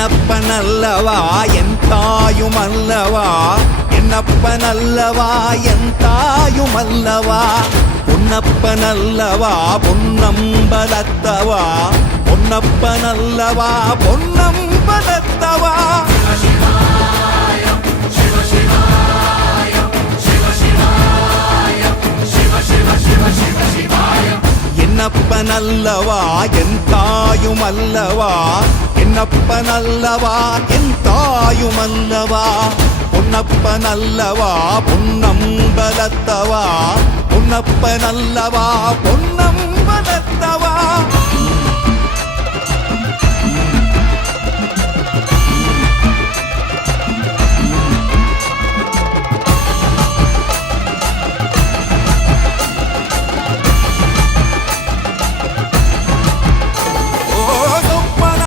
என்னப்பனல்லவா என் தாயுமல்லவா, என்னப்பனல்லவா என் தாயுமல்லவா, பொன்னப்பனல்லவா பொன்னம்பலத்தவா, பொன்னப்பனல்லவா பொன்னம்பலத்தவா. என்னப்பனல்லவா என் தாயுமல்லவா, என்னப்பனல்லவா என் தாயுமல்லவா, பொன்னப்பனல்லவா பொன்னம்பலத்தவா, பொன்னப்பனல்லவா பொன்னம்பலத்தவா.